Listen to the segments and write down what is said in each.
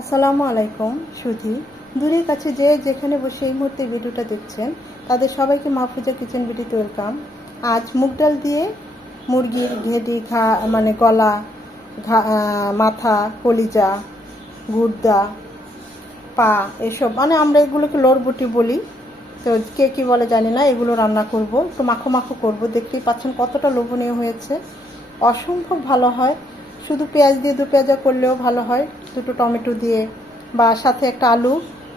আসসালামু আলাইকুম সুধী। দূরের কাছে যে যেখানে বসে এই মুহূর্তে ভিডিওটা দেখছেন তাদের সবাইকে মাহফুজা কিচেন ভিডিওতে ওয়েলকাম। আজ মুগ ডাল দিয়ে মুরগির ঘেঁটি গলা, মাথা, কলিজা, গুর্দা, পা, এসব আমরা এগুলোকে লড়বুটি বলি। তো কে কী বলে জানি না, এগুলো রান্না করব, একটু মাখো মাখো করবো। দেখতেই পাচ্ছেন কতটা লোভনীয় হয়েছে, অসম্ভব ভালো হয়। শুধু পেঁয়াজ দিয়ে দু পেঁয়াজা করলেও ভালো হয়, দুটো টমেটো দিয়ে বা সাথে একটা আলু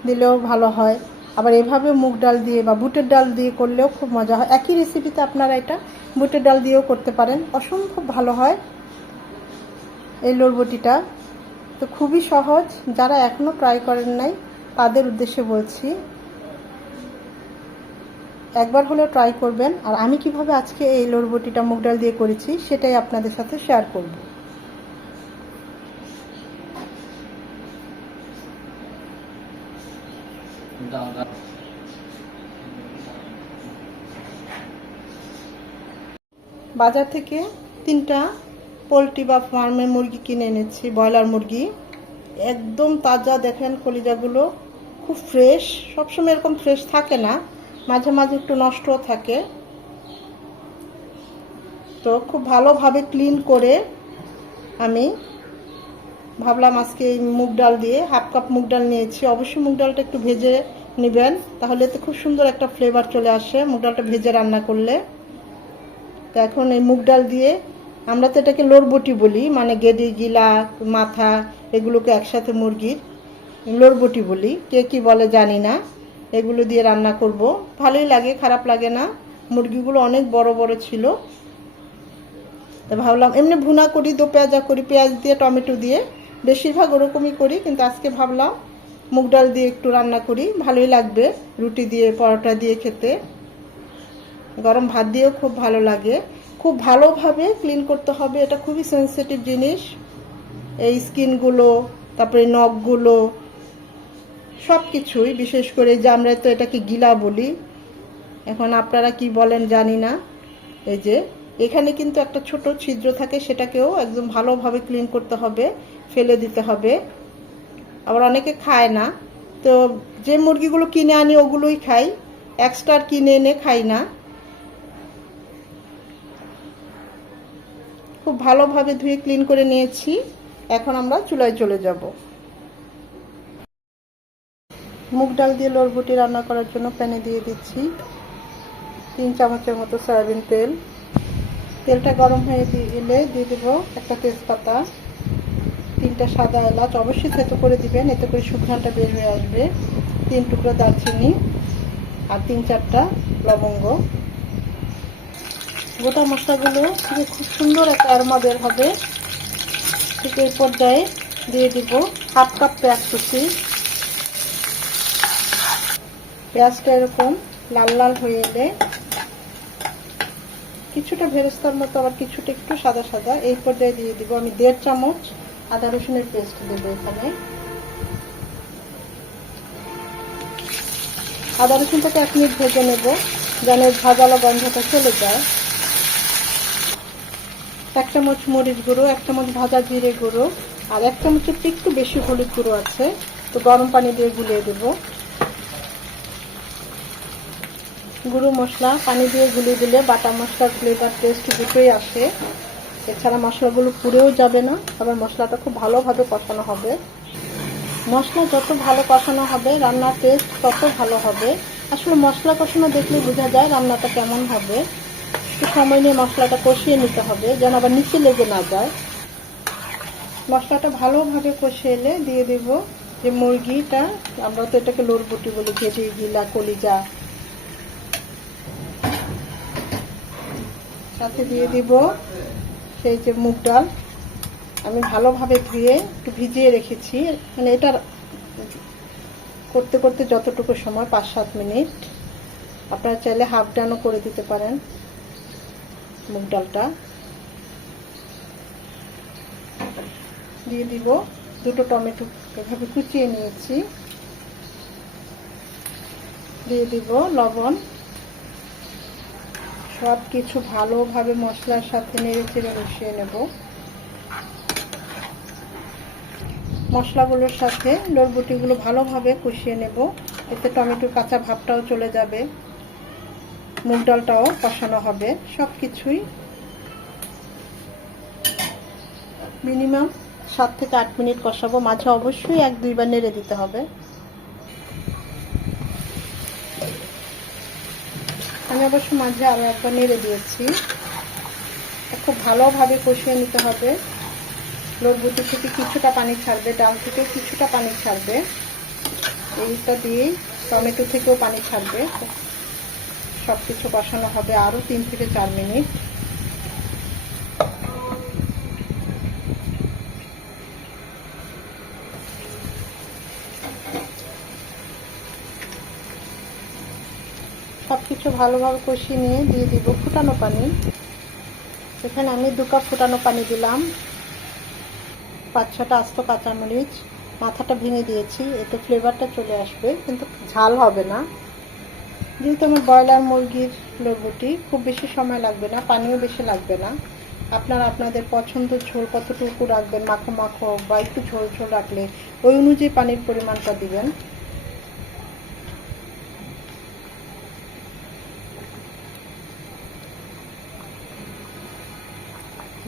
দিলেও ভালো হয়। আবার এভাবে মুগ ডাল দিয়ে বা বুটের ডাল দিয়ে করলেও খুব মজা হয়। একই রেসিপিতে আপনারা এটা বুটের ডাল দিয়েও করতে পারেন, অসম্ভব ভালো হয় এই লড়বটিটা। তো খুবই সহজ, যারা এখনও ট্রাই করেন নাই তাদের উদ্দেশ্যে বলছি, একবার হলেও ট্রাই করবেন। আর আমি কিভাবে আজকে এই লড়বটিটা মুগ ডাল দিয়ে করেছি সেটাই আপনাদের সাথে শেয়ার করব। বাজার থেকে 3টা পোলট্রি বা ফার্মের মুরগি কিনে এনেছি, ব্রয়লার মুরগি, একদম তাজা। দেখেন কলিজাগুলো খুব ফ্রেশ, সবসময় এরকম ফ্রেশ থাকে না, মাঝে মাঝে একটু নষ্টও থাকে। তো খুব ভালোভাবে ক্লিন করে আমি ভাবলাম আজকে এই মুগ ডাল দিয়ে, হাফ কাপ মুগ ডাল নিয়েছি। অবশ্যই মুগ ডালটা একটু ভেজে নেবেন, তাহলে তো খুব সুন্দর একটা ফ্লেভার চলে আসে মুগ ডালটা ভেজে রান্না করলে। তো এখন এই মুগ ডাল দিয়ে, আমরা তো এটাকে লড়বটি বলি, গেডি, গিলা, মাথা এগুলোকে একসাথে মুরগির লড়বটি বলি, কে কি বলে জানি না। এগুলো দিয়ে রান্না করব, ভালোই লাগে, খারাপ লাগে না। মুরগিগুলো অনেক বড় বড় ছিল। তো ভাবলাম এমনি ভুনা করি, দো পেঁয়াজা করি, পেঁয়াজ দিয়ে টমেটো দিয়ে, বেশিরভাগ ওরকমই করি, কিন্তু আজকে ভাবলাম মুগ ডাল দিয়ে একটু রান্না করি, ভালোই লাগবে রুটি দিয়ে, পরোটা দিয়ে খেতে, গরম ভাত দিয়েও খুব ভালো লাগে। খুব ভালোভাবে ক্লিন করতে হবে, এটা খুবই সেন্সিটিভ জিনিস। এই স্কিনগুলো, তারপরে নখগুলো, সব কিছুই, বিশেষ করে যে আমরা তো এটাকে গিলা বলি, এখন আপনারা কি বলেন জানি না। এই যে এখানে কিন্তু একটা ছোট ছিদ্র থাকে, সেটাকেও একদম ভালোভাবে ক্লিন করতে হবে, ফেলে দিতে হবে। আবার অনেকে খায় না, তো যে মুরগিগুলো কিনে আনি ওগুলোই খাই, এক্সট্রা কিনে এনে খাই না। খুব ভালোভাবে ধুয়ে ক্লিন করে নিয়েছি। এখন আমরা চুলায় চলে যাব। মুগ ডাল দিয়ে লড়বুটি রান্না করার জন্য প্যানে দিয়ে দিচ্ছি 3 চামচের মতো সয়াবিন তেল। তেলটা গরম হয়ে এলে দিয়ে দেবো একটা তেজপাতা, 3টা সাদা এলাচ, অবশ্যই থেতো করে দিবেন, এতে করে সুঘ্রাণটা বের হয়ে আসবে। 3 টুকরো দারচিনি আর 3-4টা লবঙ্গ। গোটা মশলাগুলো থেকে খুব সুন্দর একটা অ্যারোমা বের হবে। ঠিক এই পর্যায়ে দিয়ে দিব হাফ কাপ পেঁয়াজ কুচি। পেঁয়াজটা এরকম লাল লাল হয়ে এলে, কিছুটা ভেরেস্তার মতো, আবার কিছুটা একটু সাদা সাদা, এই পর্যায়ে দিয়ে দিব আমি 1.5 চামচ আদা রসুনের পেস্ট দেবো এখানে। আদা রসুনটাকে 1 মিনিট ভেজে নেব, যেন ভাজালো গন্ধটা চলে যায়। 1 চামচ মরিচ গুঁড়ো, 1 চামচ ভাজা জিরে গুঁড়ো, আর 1 চামচের একটু বেশি হলুদ গুঁড়ো আছে, তো গরম পানি দিয়ে গুলিয়ে দেব। গুঁড়ো মশলা পানি দিয়ে গুলিয়ে দিলে বাটা মশলার ফ্লেভার, টেস্ট দুটোই আসে। এছাড়া মশলাগুলো পুড়েও যাবে না, আবার মশলাটা খুব ভালোভাবে কষানো হবে। মশলা যত ভালো কষানো হবে রান্নার টেস্ট তত ভালো হবে। আসলে মশলা কষানো দেখলে বোঝা যায় রান্নাটা কেমন হবে। একটু সময় নিয়ে মশলাটা কষিয়ে নিতে হবে, যেন আবার নিচে লেগে না যায়। মশলাটা ভালোভাবে কষিয়ে এলে দিয়ে দেব যে মুরগিটা, আমরা তো এটাকে লড়বুটি বলি, ঘেঁটি, গিলা, কলিজা, সাথে দিয়ে দিব সেই যে মুগ ডাল আমি ভালোভাবে ধুয়ে একটু ভিজিয়ে রেখেছি। এটা করতে করতে যতটুকু সময় 5-7 মিনিট, আপনারা চাইলে হাফ ডানও করে দিতে পারেন। মুগ ডালটা দিয়ে দিব, 2টো টমেটো এভাবে কুচিয়ে নিয়েছি, দিয়ে দিব লবণ। সব কিছু ভালোভাবে মশলার সাথে নেড়ে চেড়ে মিশিয়ে নেব। মশলাগুলোর সাথে বরবটিগুলো ভালোভাবে কষিয়ে নেব। এতে টমেটোর কাঁচা ভাবটাও চলে যাবে, মুগ ডালটাও কষানো হবে। সব কিছুই মিনিমাম 7 থেকে 8 মিনিট কষাবো। মাঝে অবশ্যই 1-2 বার নেড়ে দিতে হবে। আমি অবশ্য মাঝে আরও একবার নেড়ে দিয়েছি। খুব ভালোভাবে কষিয়ে নিতে হবে। বরবটি থেকে কিছুটা পানি ছাড়বে, ডাল থেকে কিছুটা পানি ছাড়বে, এইটা দিয়ে টমেটো থেকেও পানি ছাড়বে। সব কিছু কষানো হবে আরও 3 থেকে 4 মিনিট। সব কিছু ভালোভাবে কষিয়ে নিয়ে দিয়ে দিব ফুটানো পানি। এখানে আমি 2 কাপ ফুটানো পানি দিলাম। 5-6টা আস্ত কাঁচামরিচ মাথাটা ভেঙে দিয়েছি, এতে ফ্লেভারটা চলে আসবে, কিন্তু ঝাল হবে না। যেহেতু আমার ব্রয়লার মুরগির বরবটি, খুব বেশি সময় লাগবে না, পানিও বেশি লাগবে না। আপনারা আপনাদের পছন্দ ঝোল কতটুকু রাখবেন, মাখো মাখো বা একটু ঝোল ঝোল রাখলে ওই অনুযায়ী পানির পরিমাণটা দিবেন।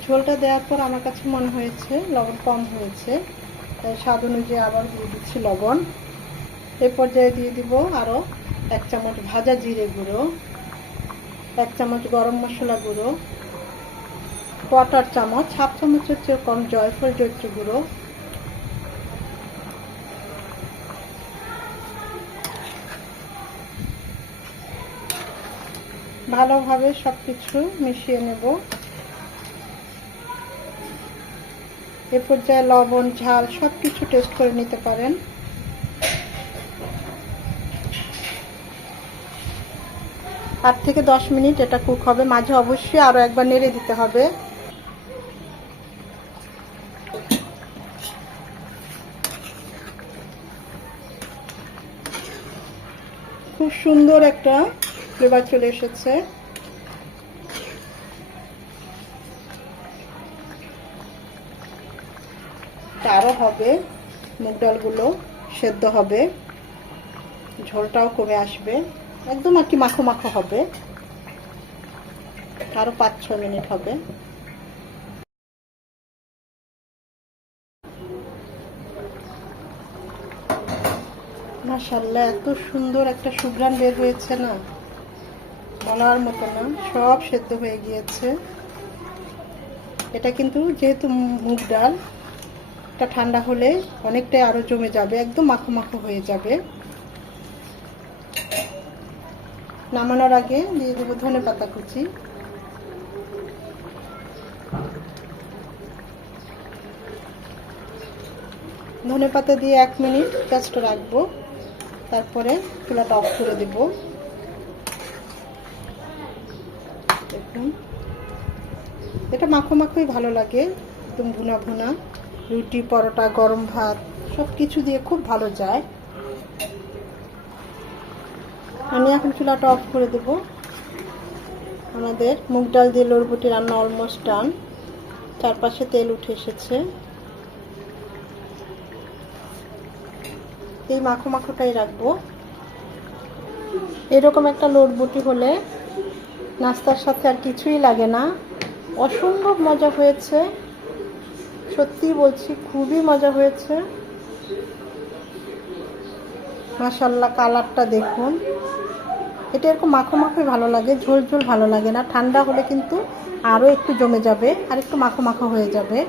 ঝোলটা দেওয়ার পর আমার কাছে মনে হয়েছে লবণ কম হয়েছে, তাই স্বাদ অনুযায়ী আবার দিয়ে দিচ্ছি লবণ। এই পর্যায়ে দিয়ে দিব আরও 1 চামচ ভাজা জিরে গুঁড়ো, 1 চামচ গরম মশলা গুঁড়ো, 1/4 চামচ, হাফ চামচের চেয়ে কম জয়ফল জৈত্রী গুঁড়ো, ভালোভাবে সব কিছু মিশিয়ে নেব। এ পর্যায়ে লবণ ঝাল সব কিছু টেস্ট করে নিতে পারেন। 8 থেকে 10 মিনিট এটা কুক হবে। মাঝে অবশ্যই আরও একবার নেড়ে দিতে হবে। খুব সুন্দর একটা ফ্লেভার চলে এসেছে। আরও হবে, মুগ ডালগুলো সেদ্ধ হবে, ঝোলটাও কমে আসবে, একদম আর কি মাখো মাখো হবে। আরও 5-6 মিনিট হবে। মাশাআল্লাহ, এত সুন্দর একটা সুঘ্রাণ বের হয়েছে না, বলার মতো না। সব সেদ্ধ হয়ে গিয়েছে। এটা কিন্তু যেহেতু মুগ ডাল, এটা ঠান্ডা হলে অনেকটাই আরও জমে যাবে, একদম মাখো মাখো হয়ে যাবে। নামানোর আগে দিয়ে দেবো ধনেপাতা কুচি। ধনেপাতা দিয়ে 1 মিনিট জাস্ট রাখবো, তারপরে চুলাটা অফ করে দেব। দেখুন, এটা মাখো মাখোই ভালো লাগে, একদম ভুনা ভুনা। রুটি, পরোটা, গরম ভাত সব কিছু দিয়ে খুব ভালো যায়। আমি এখন চুলাটা অফ করে দেব। আমাদের মুগ ডাল দিয়ে বরবটি রান্না অলমোস্ট ডান। চারপাশে তেল উঠে এসেছে। এই মাখো মাখোটাই রাখবো। এরকম একটা বরবটি হলে নাস্তার সাথে আর কিছুই লাগে না। অসম্ভব মজা হয়েছে, সত্যি বলছি, খুবই মজা হয়েছে। মাশাআল্লাহ, কালারটা দেখুন। এটা এরকম মাখো মাখোই ভালো লাগে, ঝোল ঝোল ভালো লাগে না। ঠান্ডা হলে কিন্তু আরও একটু জমে যাবে, আর একটু মাখো মাখো হয়ে যাবে,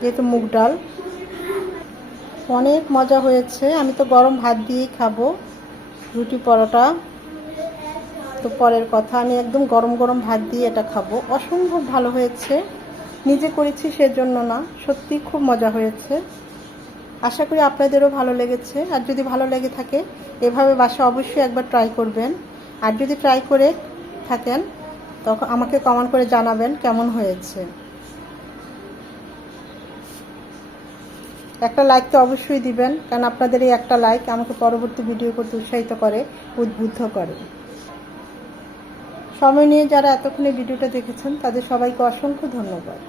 যেহেতু মুগ ডাল। অনেক মজা হয়েছে। আমি তো গরম ভাত দিয়েই খাবো, রুটি পরোটা তো পরের কথা, আমি একদম গরম গরম ভাত দিয়ে এটা খাবো। অসম্ভব ভালো হয়েছে। নিজে করেছি সেজন্য না, সত্যি খুব মজা হয়েছে। আশা করি আপনাদেরও ভালো লেগেছে। আর যদি ভালো লেগে থাকে, এভাবে বাসায় অবশ্যই একবার ট্রাই করবেন। আর যদি ট্রাই করে থাকেন, তখন আমাকে কমেন্ট করে জানাবেন কেমন হয়েছে। একটা লাইক তো অবশ্যই দিবেন, কারণ আপনাদের এই একটা লাইক আমাকে পরবর্তী ভিডিও করতে উৎসাহিত করে, উদ্বুদ্ধ করে। সময় নিয়ে যারা এতক্ষণে ভিডিওটা দেখেছেন, তাদের সবাইকে অসংখ্য ধন্যবাদ।